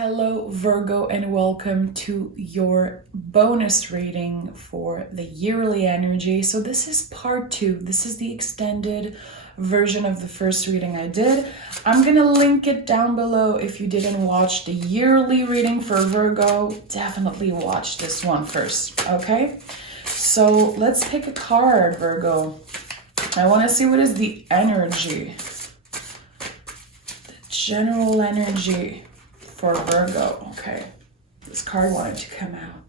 Hello, Virgo, and welcome to your bonus reading for the yearly energy. So this is part 2. This is the extended version of the first reading I did. I'm going to link it down below. If you didn't watch the yearly reading for Virgo, definitely watch this one first, okay? So let's pick a card, Virgo. I want to see what is the energy, the general energy for Virgo. Okay, this card wanted to come out.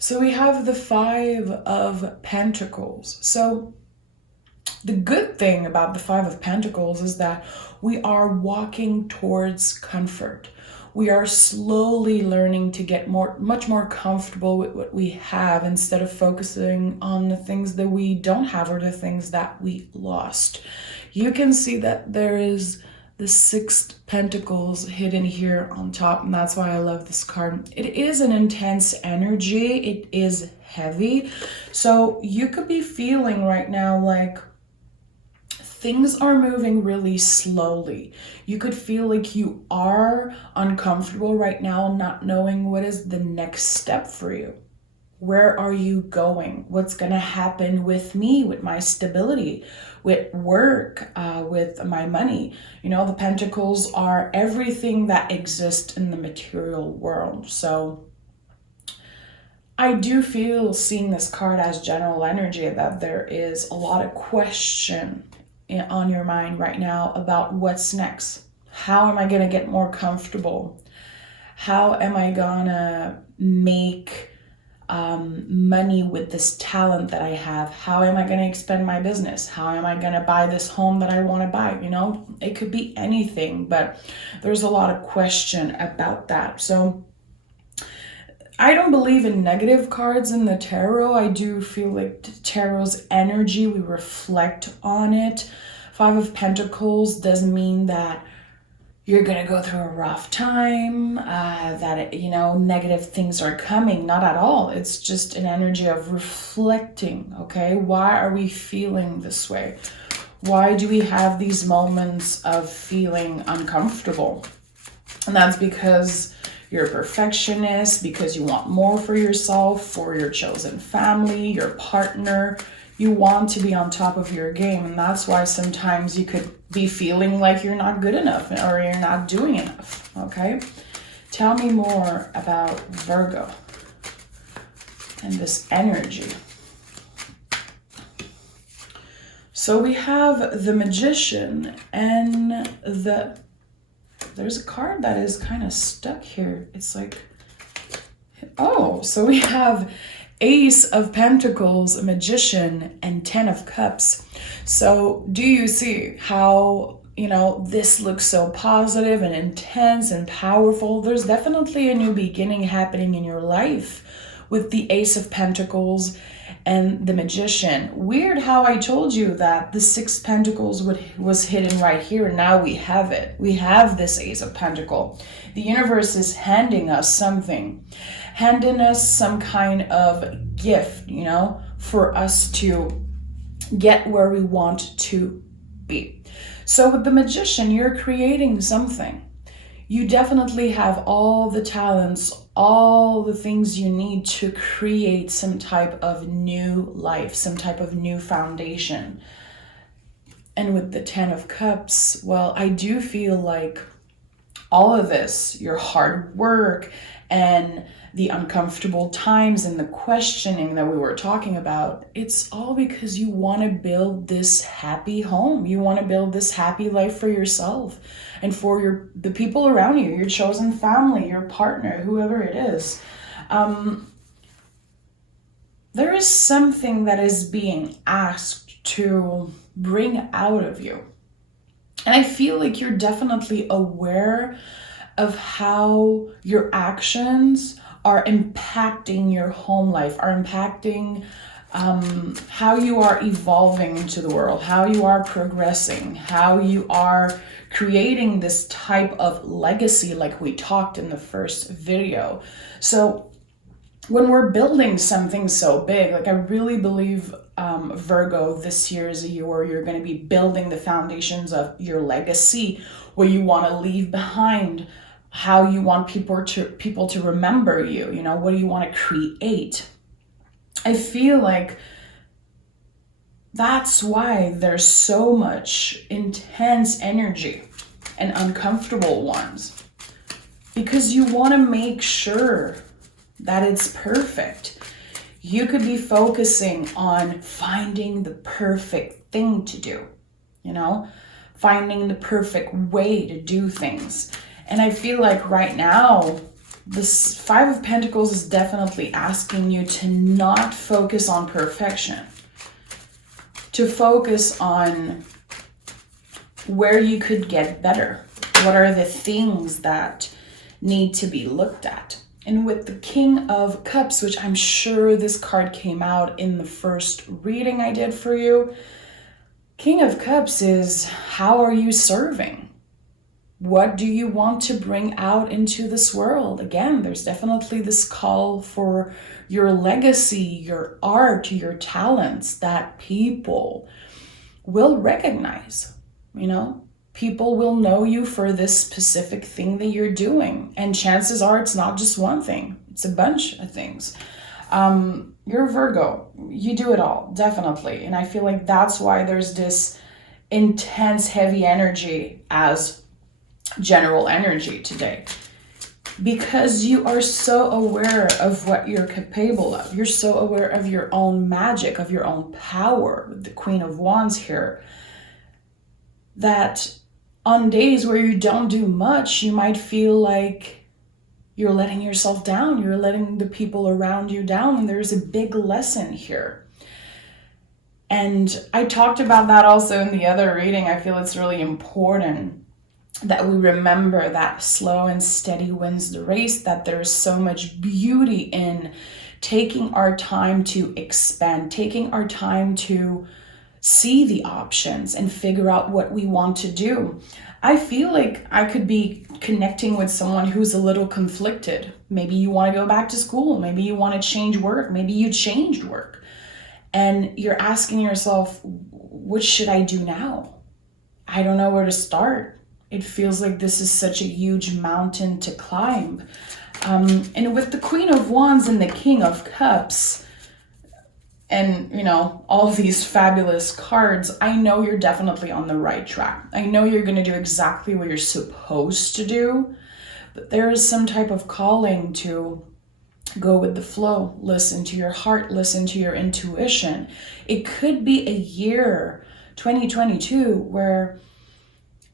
So we have the 5 of Pentacles. So the good thing about the 5 of Pentacles is that we are walking towards comfort. We are slowly learning to get much more comfortable with what we have instead of focusing on the things that we don't have or the things that we lost. You can see that there is the 6 Pentacles hidden here on top, and that's why I love this card. It is an intense energy. It is heavy. So you could be feeling right now like things are moving really slowly. You could feel like you are uncomfortable right now, not knowing what is the next step for you. Where are you going? What's going to happen with me, with my stability, with work, with my money? You know, the Pentacles are everything that exists in the material world. So I do feel, seeing this card as general energy, that there is a lot of question on your mind right now about what's next. How am I going to get more comfortable? How am I going to make money with this talent that I have? How am I going to expand my business? How am I going to buy this home that I want to buy? You know, it could be anything, but there's a lot of question about that. So I don't believe in negative cards in the tarot. I do feel like the tarot's energy, we reflect on it. 5 of Pentacles doesn't mean that you're going to go through a rough time, that, you know, negative things are coming. Not at all. It's just an energy of reflecting, okay? Why are we feeling this way? Why do we have these moments of feeling uncomfortable? And that's because you're a perfectionist, because you want more for yourself, for your chosen family, your partner. You want to be on top of your game, and that's why sometimes you could be feeling like you're not good enough or you're not doing enough, okay? Tell me more about Virgo and this energy. So we have the Magician and there's a card that is kind of stuck here. It's like, oh, so we have Ace of Pentacles, a Magician, and 10 of Cups. So do you see how, you know, this looks so positive and intense and powerful? There's definitely a new beginning happening in your life with the Ace of Pentacles and the Magician. Weird how I told you that the 6 Pentacles was hidden right here. Now we have it. We have this Ace of Pentacle. The universe is handing us something, handing us some kind of gift, you know, for us to get where we want to be. So with the Magician, you're creating something. You definitely have all the talents, all the things you need to create some type of new life, some type of new foundation. And with the 10 of Cups, well, I do feel like all of this, your hard work and the uncomfortable times and the questioning that we were talking about, it's all because you want to build this happy home. You want to build this happy life for yourself and for the people around you, your chosen family, your partner, whoever it is. There is something that is being asked to bring out of you. And I feel like you're definitely aware of how your actions are impacting your home life, are impacting how you are evolving into the world, how you are progressing, how you are creating this type of legacy like we talked in the first video. So when we're building something so big, like I really believe Virgo, this year is a year where you're going to be building the foundations of your legacy, what you want to leave behind, how you want people to remember you, what do you want to create. I feel like that's why there's so much intense energy and uncomfortable ones, because you want to make sure that it's perfect. You could be focusing on finding the perfect thing to do, finding the perfect way to do things. And I feel like right now, this Five of Pentacles is definitely asking you to not focus on perfection, to focus on where you could get better. What are the things that need to be looked at? And with the King of Cups, which I'm sure this card came out in the first reading I did for you, King of Cups is, how are you serving? What do you want to bring out into this world? Again, there's definitely this call for your legacy, your art, your talents that people will recognize. People will know you for this specific thing that you're doing. And chances are it's not just one thing, it's a bunch of things. You're a Virgo, you do it all, definitely. And I feel like that's why there's this intense, heavy energy as general energy today, because you are so aware of what you're capable of. You're so aware of your own magic, of your own power, with the Queen of Wands here, that on days where you don't do much, you might feel like you're letting yourself down, you're letting the people around you down, and there's a big lesson here. And I talked about that also in the other reading. I feel it's really important that we remember that slow and steady wins the race, that there's so much beauty in taking our time to expand, taking our time to see the options and figure out what we want to do. I feel like I could be connecting with someone who's a little conflicted. Maybe you want to go back to school. Maybe you want to change work. Maybe you changed work. And you're asking yourself, what should I do now? I don't know where to start. It feels like this is such a huge mountain to climb. And with the Queen of Wands and the King of Cups, and all these fabulous cards, I know you're definitely on the right track. I know you're going to do exactly what you're supposed to do, but there is some type of calling to go with the flow, listen to your heart, listen to your intuition. It could be a year, 2022, where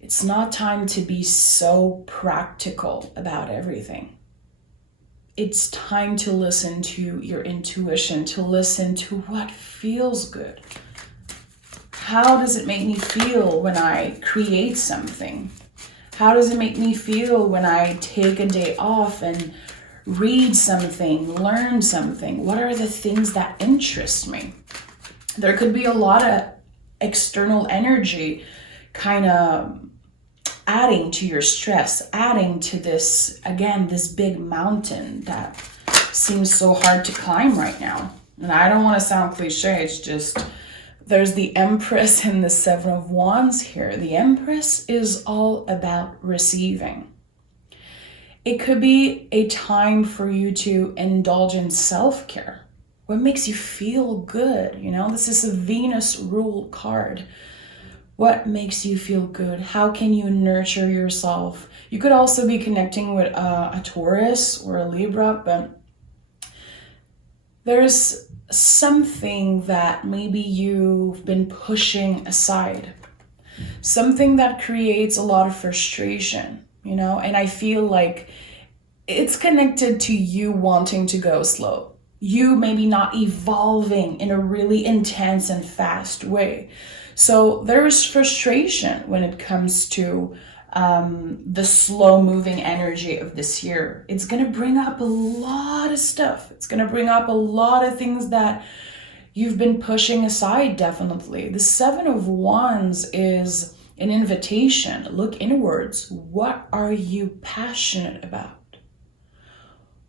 it's not time to be so practical about everything. It's time to listen to your intuition, to listen to what feels good. How does it make me feel when I create something? How does it make me feel when I take a day off and read something, learn something? What are the things that interest me? There could be a lot of external energy kind of adding to your stress, adding to this, again, this big mountain that seems so hard to climb right now. And I don't want to sound cliche, it's just, there's the Empress and the Seven of Wands here. The Empress is all about receiving. It could be a time for you to indulge in self-care. What makes you feel good? This is a Venus ruled card. What makes you feel good? How can you nurture yourself? You could also be connecting with a Taurus or a Libra, but there's something that maybe you've been pushing aside. Something that creates a lot of frustration, and I feel like it's connected to you wanting to go slow. You maybe not evolving in a really intense and fast way. So there's frustration when it comes to the slow moving energy of this year. It's going to bring up a lot of stuff. It's going to bring up a lot of things that you've been pushing aside, definitely. The Seven of Wands is an invitation. Look inwards. What are you passionate about?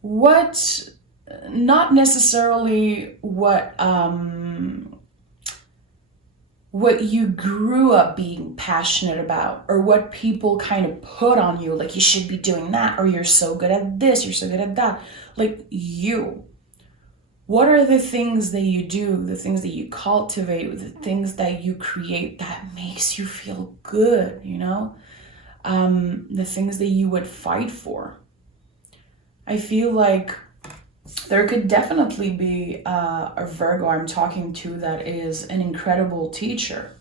Not necessarily what what you grew up being passionate about, or what people kind of put on you, like you should be doing that, or you're so good at this, you're so good at that. Like you. What are the things that you do, the things that you cultivate, the things that you create that makes you feel good, you know? The things that you would fight for. I feel like there could definitely be a Virgo I'm talking to that is an incredible teacher.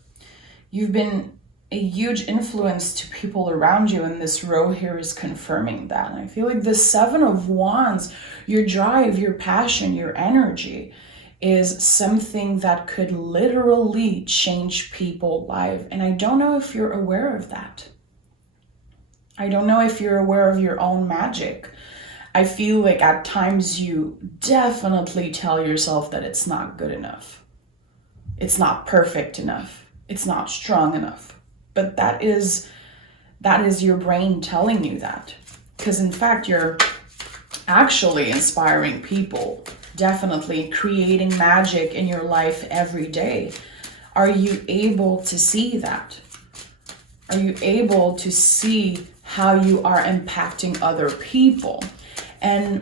You've been a huge influence to people around you, and this row here is confirming that. And I feel like the Seven of Wands, your drive, your passion, your energy is something that could literally change people's lives. And I don't know if you're aware of that. I don't know if you're aware of your own magic. I feel like at times you definitely tell yourself that it's not good enough. It's not perfect enough. It's not strong enough. But that is your brain telling you that. Because in fact, you're actually inspiring people, definitely creating magic in your life every day. Are you able to see that? Are you able to see how you are impacting other people? And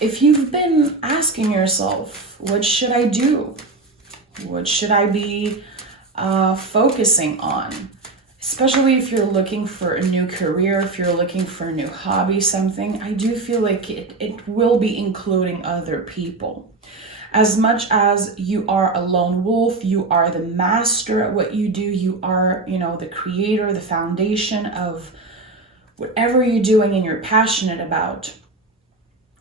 if you've been asking yourself, what should I do? What should I be focusing on? Especially if you're looking for a new career, if you're looking for a new hobby, something, I do feel like it will be including other people. As much as you are a lone wolf, you are the master at what you do, you are, the creator, the foundation of whatever you're doing and you're passionate about.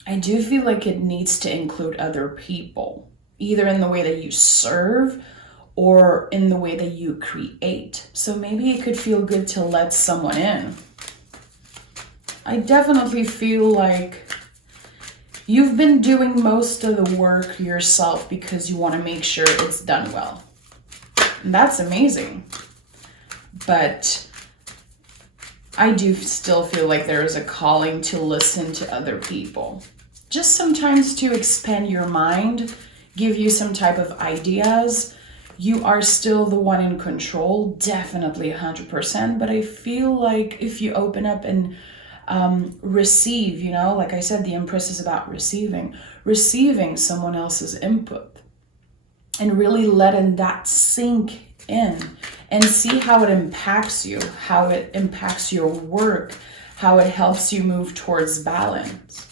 I do feel like it needs to include other people, either in the way that you serve or in the way that you create. So maybe it could feel good to let someone in. I definitely feel like you've been doing most of the work yourself because you want to make sure it's done well. And that's amazing. But I do still feel like there is a calling to listen to other people. Just sometimes to expand your mind, give you some type of ideas. You are still the one in control, definitely 100%. But I feel like if you open up and receive, like I said, the Empress is about receiving someone else's input and really letting that sink in and see how it impacts you, how it impacts your work, how it helps you move towards balance.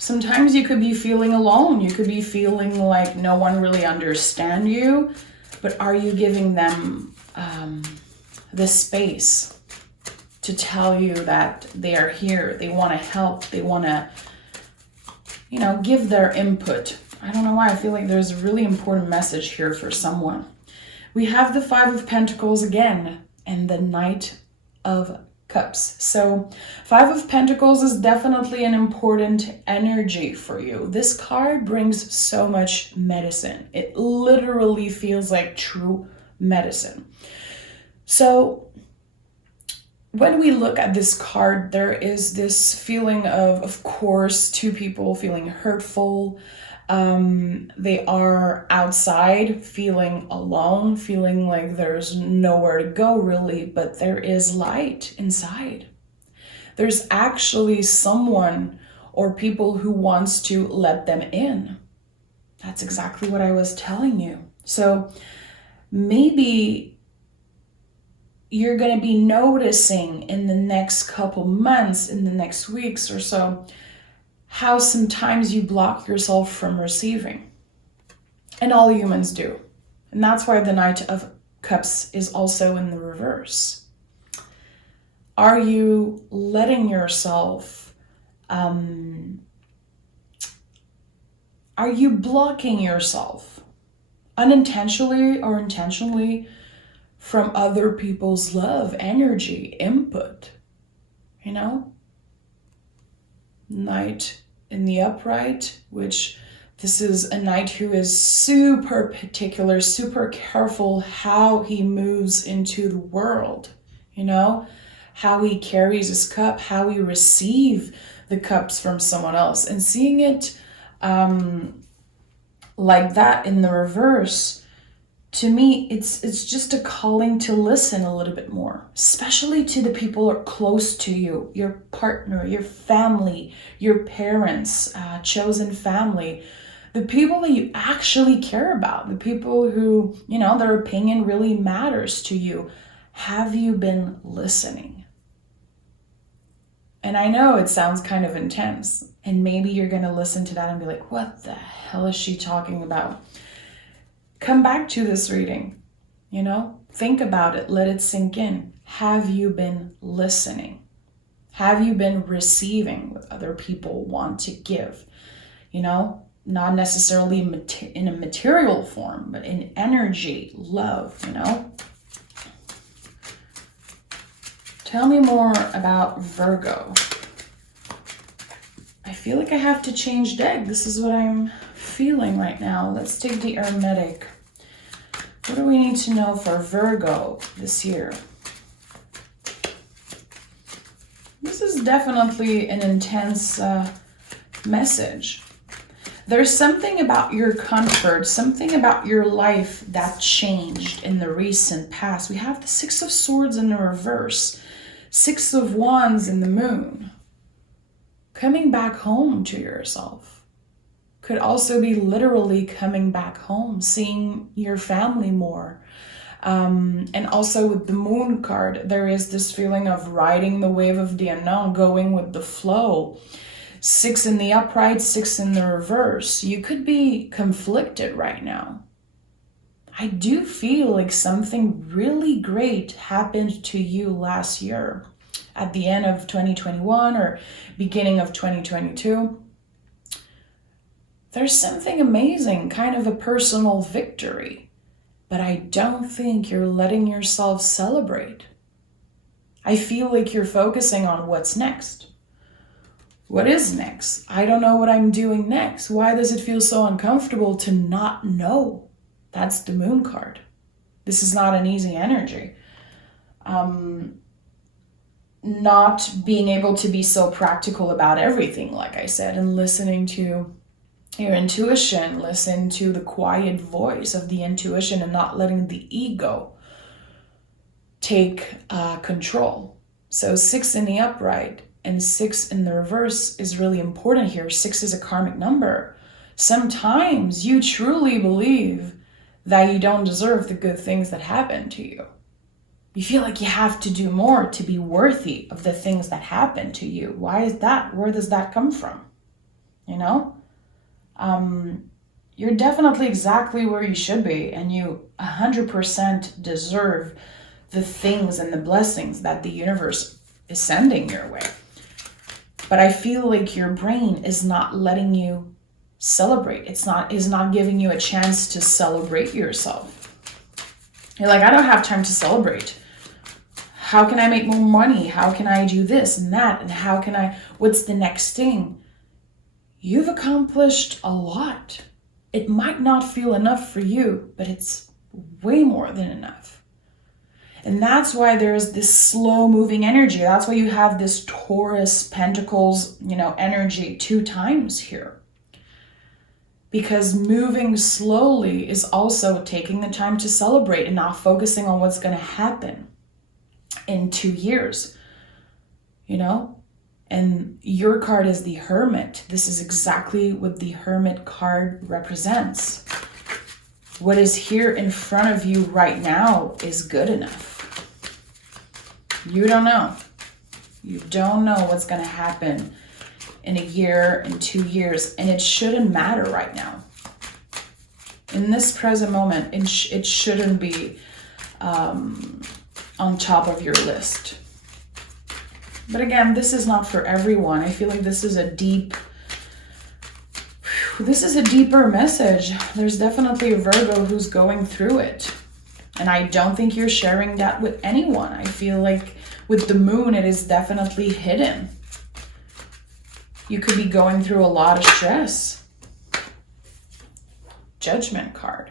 Sometimes you could be feeling alone. You could be feeling like no one really understands you, but are you giving them the space to tell you that they are here, they want to help, they want to, give their input? I don't know why. I feel like there's a really important message here for someone. We have the Five of Pentacles again and the Knight of Cups. So Five of Pentacles is definitely an important energy for you. This card brings so much medicine. It literally feels like true medicine. So when we look at this card, there is this feeling of course, two people feeling hurtful. They are outside feeling alone, feeling like there's nowhere to go really, but there is light inside. There's actually someone or people who wants to let them in. That's exactly what I was telling you. So maybe you're going to be noticing in the next couple months, in the next weeks or so, how sometimes you block yourself from receiving. And all humans do. And that's why the Knight of Cups is also in the reverse. Are you letting yourself, are you blocking yourself unintentionally or intentionally from other people's love, energy, input? Knight in the upright, which this is a knight who is super particular, super careful how he moves into the world, how he carries his cup, how he receives the cups from someone else. And seeing it like that in the reverse, to me, it's just a calling to listen a little bit more, especially to the people who are close to you, your partner, your family, your parents, chosen family, the people that you actually care about, the people who, their opinion really matters to you. Have you been listening? And I know it sounds kind of intense, and maybe you're going to listen to that and be like, what the hell is she talking about? Come back to this reading, think about it, let it sink in. Have you been listening? Have you been receiving what other people want to give? Not necessarily in a material form, but in energy, love, Tell me more about Virgo. I feel like I have to change deck. This is what I'm feeling right now. Let's take the Hermetic. What do we need to know for Virgo this year? This is definitely an intense message. There's something about your comfort, something about your life that changed in the recent past. We have the Six of Swords in the reverse, Six of Wands in the moon. Coming back home to yourself. Could also be literally coming back home, seeing your family more. And also with the moon card, there is this feeling of riding the wave of the unknown, going with the flow. 6 in the upright, 6 in the reverse. You could be conflicted right now. I do feel like something really great happened to you last year at the end of 2021 or beginning of 2022. There's something amazing, kind of a personal victory, but I don't think you're letting yourself celebrate. I feel like you're focusing on what's next. What is next? I don't know what I'm doing next. Why does it feel so uncomfortable to not know? That's the moon card. This is not an easy energy. Not being able to be so practical about everything, like I said, and listening to your intuition, listen to the quiet voice of the intuition and not letting the ego take control. So 6 in the upright and 6 in the reverse is really important here. 6 is a karmic number. Sometimes you truly believe that you don't deserve the good things that happen to you. You feel like you have to do more to be worthy of the things that happen to you. Why is that? Where does that come from? You're definitely exactly where you should be, and you 100% deserve the things and the blessings that the universe is sending your way. But I feel like your brain is not letting you celebrate. Is not giving you a chance to celebrate yourself. You're like, I don't have time to celebrate. How can I make more money? How can I do this and that? And what's the next thing? You've accomplished a lot. It might not feel enough for you, but it's way more than enough. And that's why there's this slow moving energy. That's why you have this Taurus Pentacles, energy 2 times here. Because moving slowly is also taking the time to celebrate and not focusing on what's going to happen in 2 years, And your card is the Hermit. This is exactly what the Hermit card represents. What is here in front of you right now is good enough. You don't know. You don't know what's going to happen in a year, in 2 years, and it shouldn't matter right now. In this present moment, it shouldn't be on top of your list. But again, this is not for everyone. I feel like this is a deeper message. There's definitely a Virgo who's going through it. And I don't think you're sharing that with anyone. I feel like with the moon, it is definitely hidden. You could be going through a lot of stress. Judgment card.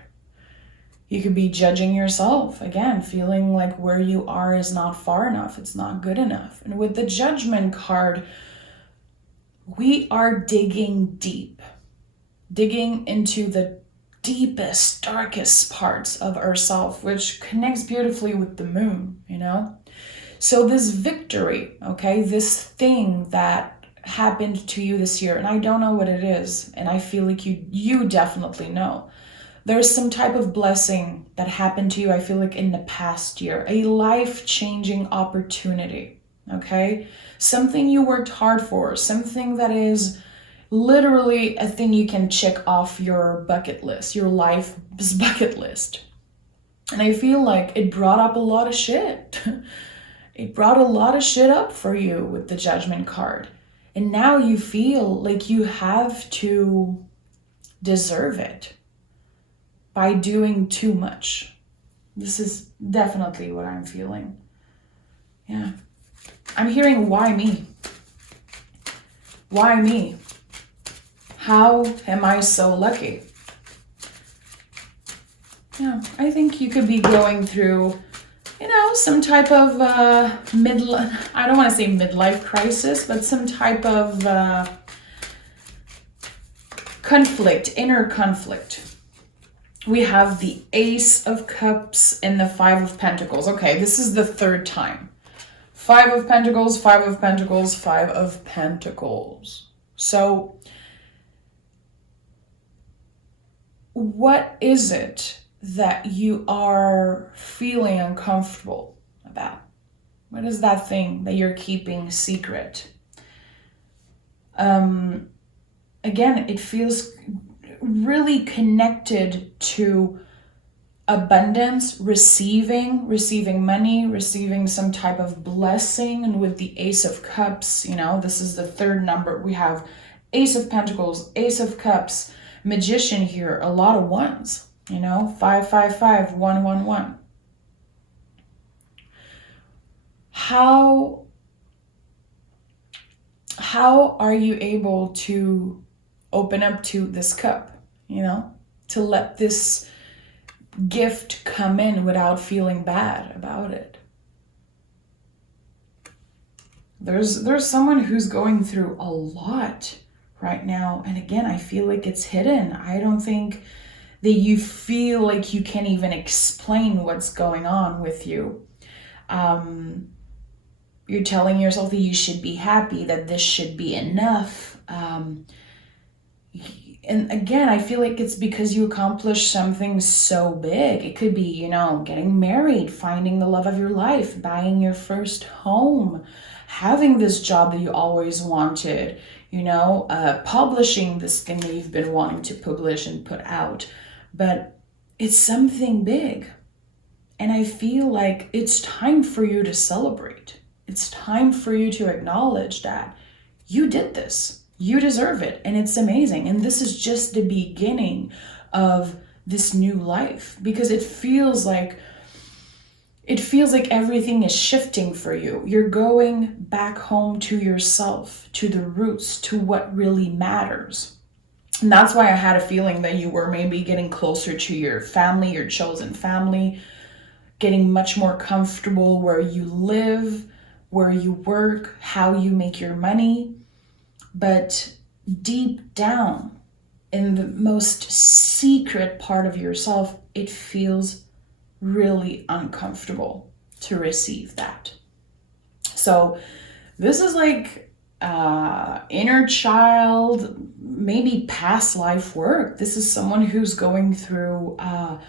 You could be judging yourself, again, feeling like where you are is not far enough, it's not good enough. And with the Judgment card, we are digging deep, digging into the deepest, darkest parts of ourselves, which connects beautifully with the moon, you know? So this victory, okay, this thing that happened to you this year, and I don't know what it is, and I feel like you definitely know. There's some type of blessing that happened to you, I feel like, in the past year, a life-changing opportunity, okay? Something you worked hard for, something that is literally a thing you can check off your bucket list, your life's bucket list. And I feel like it brought up a lot of shit. It brought a lot of shit up for you with the Judgment card. And now you feel like you have to deserve it by doing too much. This is definitely what I'm feeling. Yeah. I'm hearing, why me? Why me? How am I so lucky? Yeah, I think you could be going through, you know, some type of I don't want to say midlife crisis, but some type of conflict, inner conflict. We have the Ace of Cups and the Five of Pentacles. Okay, this is the third time. Five of Pentacles, Five of Pentacles, Five of Pentacles. So, what is it that you are feeling uncomfortable about? What is that thing that you're keeping secret? Again, it feels really connected to abundance, receiving money, receiving some type of blessing. And with the Ace of Cups, you know, this is the third number. We have Ace of Pentacles, Ace of Cups, Magician here, a lot of ones, you know, 5, 5, 5, 1, 1, 1. How are you able to open up to this cup, you know, to let this gift come in without feeling bad about it? There's someone who's going through a lot right now, and again, I feel like it's hidden. I don't think that you feel like you can even explain what's going on with you. You're telling yourself that you should be happy, that this should be enough. And again, I feel like it's because you accomplished something so big. It could be, you know, getting married, finding the love of your life, buying your first home, having this job that you always wanted, you know, publishing this thing that you've been wanting to publish and put out. But it's something big. And I feel like it's time for you to celebrate. It's time for you to acknowledge that you did this. You deserve it, and it's amazing. And this is just the beginning of this new life, because it feels like everything is shifting for you. You're going back home to yourself, to the roots, to what really matters. And that's why I had a feeling that you were maybe getting closer to your family, your chosen family, getting much more comfortable where you live, where you work, how you make your money. But deep down, in the most secret part of yourself, it feels really uncomfortable to receive that. So this is like inner child, maybe past life work. This is someone who's going through a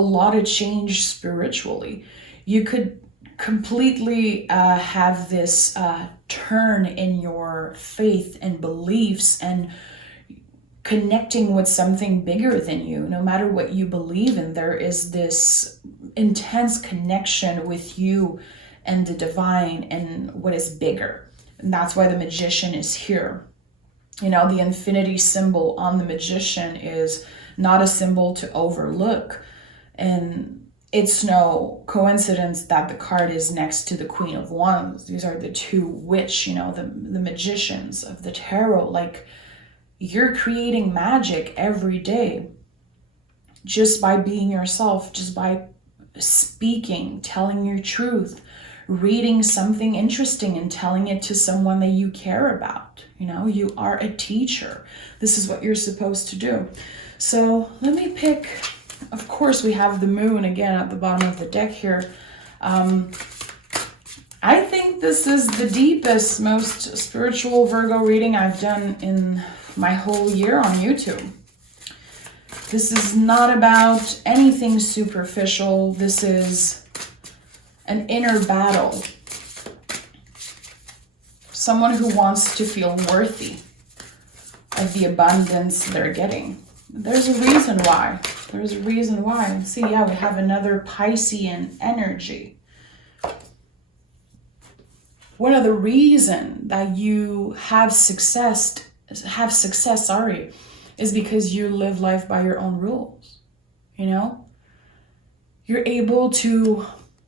lot of change spiritually. You could completely have this turn in your faith and beliefs and connecting with something bigger than you. No matter what you believe in, there is this intense connection with you and the divine and what is bigger. And that's why the Magician is here. You know, the infinity symbol on the Magician is not a symbol to overlook. And it's no coincidence that the card is next to the Queen of Wands. These are the two witch, you know, the magicians of the tarot. Like, you're creating magic every day just by being yourself, just by speaking, telling your truth, reading something interesting and telling it to someone that you care about. You know, you are a teacher. This is what you're supposed to do. So let me pick, of course, we have the moon again at the bottom of the deck here. I think this is the deepest, most spiritual Virgo reading I've done in my whole year on YouTube. This is not about anything superficial. This is an inner battle. Someone who wants to feel worthy of the abundance they're getting. There's a reason why. There's a reason why. See, yeah, we have another Piscean energy. One of the reasons that you have success, is because you live life by your own rules. You know? You're able to,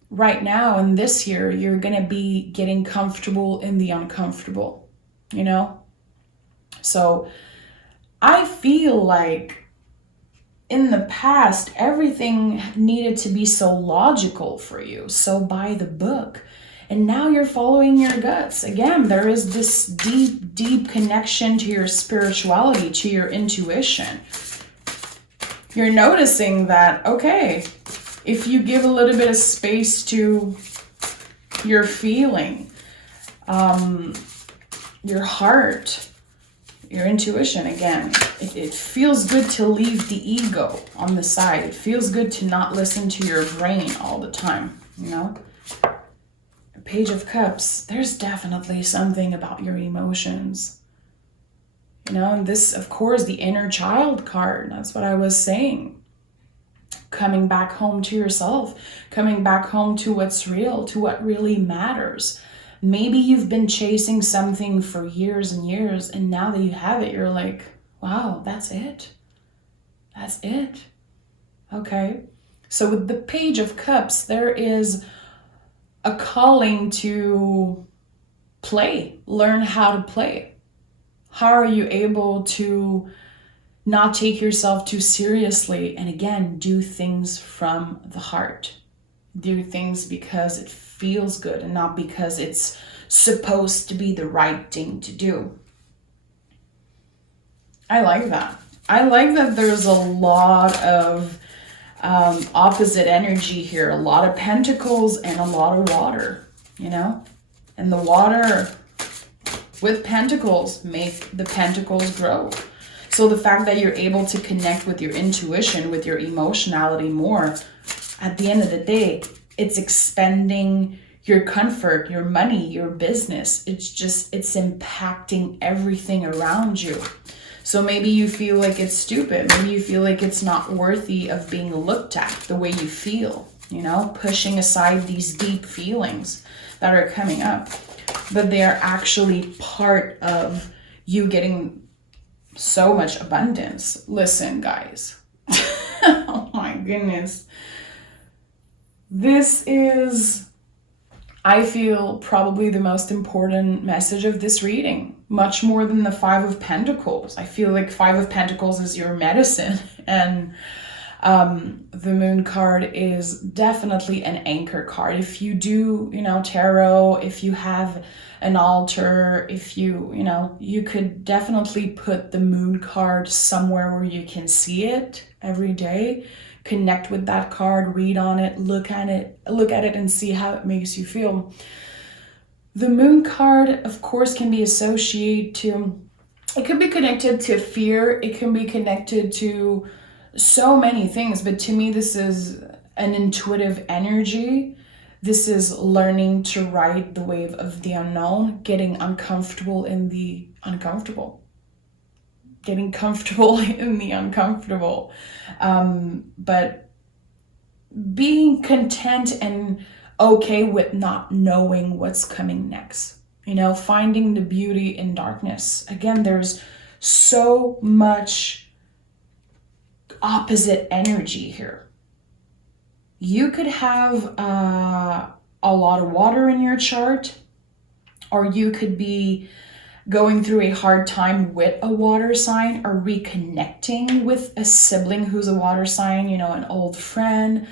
right now in this year, you're going to be getting comfortable in the uncomfortable. You know? So I feel like in the past, everything needed to be so logical for you, so by the book. And now you're following your guts. Again, there is this deep, deep connection to your spirituality, to your intuition. You're noticing that, okay, if you give a little bit of space to your feeling, your heart, your intuition, again, it feels good to leave the ego on the side. It feels good to not listen to your brain all the time, you know? Page of Cups, there's definitely something about your emotions. You know, and this, of course, the inner child card, that's what I was saying. Coming back home to yourself, coming back home to what's real, to what really matters. Maybe you've been chasing something for years and years, and now that you have it, you're like, wow, that's it. That's it. Okay. So with the Page of Cups, there is a calling to play, learn how to play. How are you able to not take yourself too seriously and again, do things from the heart? Do things because it feels good and not because it's supposed to be the right thing to do. I like that. I like that there's a lot of opposite energy here, a lot of pentacles and a lot of water, you know, and the water with pentacles make the pentacles grow. So the fact that you're able to connect with your intuition, with your emotionality more, at the end of the day, it's expanding your comfort, your money, your business. It's impacting everything around you. So maybe you feel like it's stupid. Maybe you feel like it's not worthy of being looked at the way you feel, you know, pushing aside these deep feelings that are coming up. But they are actually part of you getting so much abundance. Listen, guys. Oh my goodness. This is, I feel, probably the most important message of this reading. Much more than the Five of Pentacles. I feel like Five of Pentacles is your medicine, and the Moon card is definitely an anchor card. If you do, you know, tarot, if you have an altar, if you know, you could definitely put the Moon card somewhere where you can see it every day. Connect with that card, read on it, look at it and see how it makes you feel. The Moon card, of course, can be associated to, it could be connected to fear. It can be connected to so many things. But to me, this is an intuitive energy. This is learning to ride the wave of the unknown, getting uncomfortable in the uncomfortable. Getting comfortable in the uncomfortable. But being content and okay with not knowing what's coming next, you know, finding the beauty in darkness. Again, there's so much opposite energy here. You could have a lot of water in your chart, or you could be going through a hard time with a water sign, or reconnecting with a sibling who's a water sign, you know, an old friend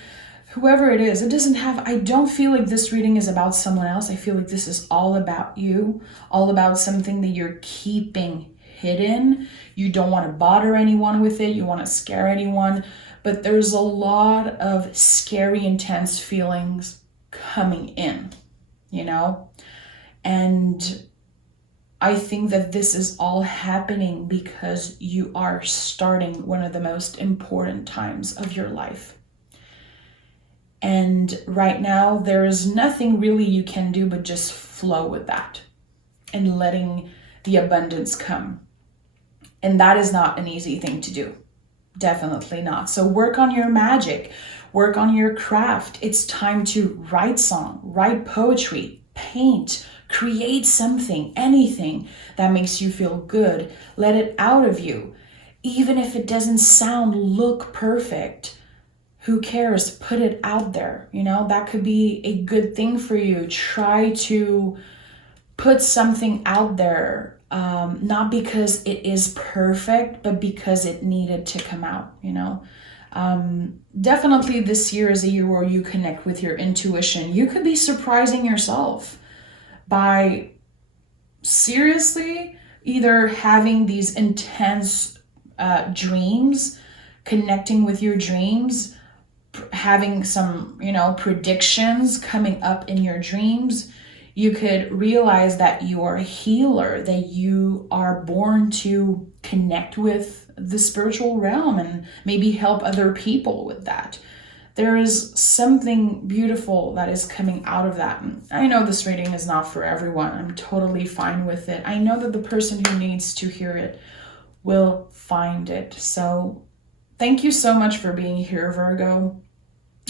whoever it is, I don't feel like this reading is about someone else. I feel like this is all about you, all about something that you're keeping hidden. You don't want to bother anyone with it. You want to scare anyone. But there's a lot of scary, intense feelings coming in, you know? And I think that this is all happening because you are starting one of the most important times of your life. And right now, there is nothing really you can do but just flow with that and letting the abundance come. And that is not an easy thing to do. Definitely not. So work on your magic, work on your craft. It's time to write song, write poetry, paint, create something, anything that makes you feel good. Let it out of you. Even if it doesn't look perfect, who cares? Put it out there. You know, that could be a good thing for you. Try to put something out there, not because it is perfect, but because it needed to come out, you know. Definitely this year is a year where you connect with your intuition. You could be surprising yourself by seriously either having these intense dreams, connecting with your dreams, having some, you know, predictions coming up in your dreams. You could realize that you are a healer, that you are born to connect with the spiritual realm and maybe help other people with that. There is something beautiful that is coming out of that. And I know this reading is not for everyone. I'm totally fine with it. I know that the person who needs to hear it will find it. So thank you so much for being here, Virgo.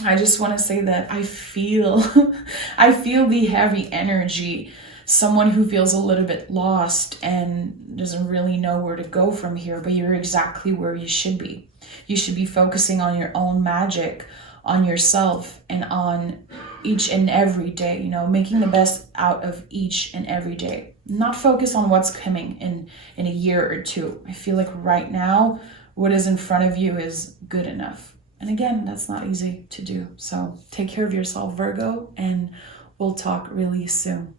I just want to say that I feel the heavy energy. Someone who feels a little bit lost and doesn't really know where to go from here, but you're exactly where you should be. You should be focusing on your own magic, on yourself, and on each and every day, you know, making the best out of each and every day. Not focus on what's coming in a year or two. I feel like right now, what is in front of you is good enough. And again, that's not easy to do. So take care of yourself, Virgo, and we'll talk really soon.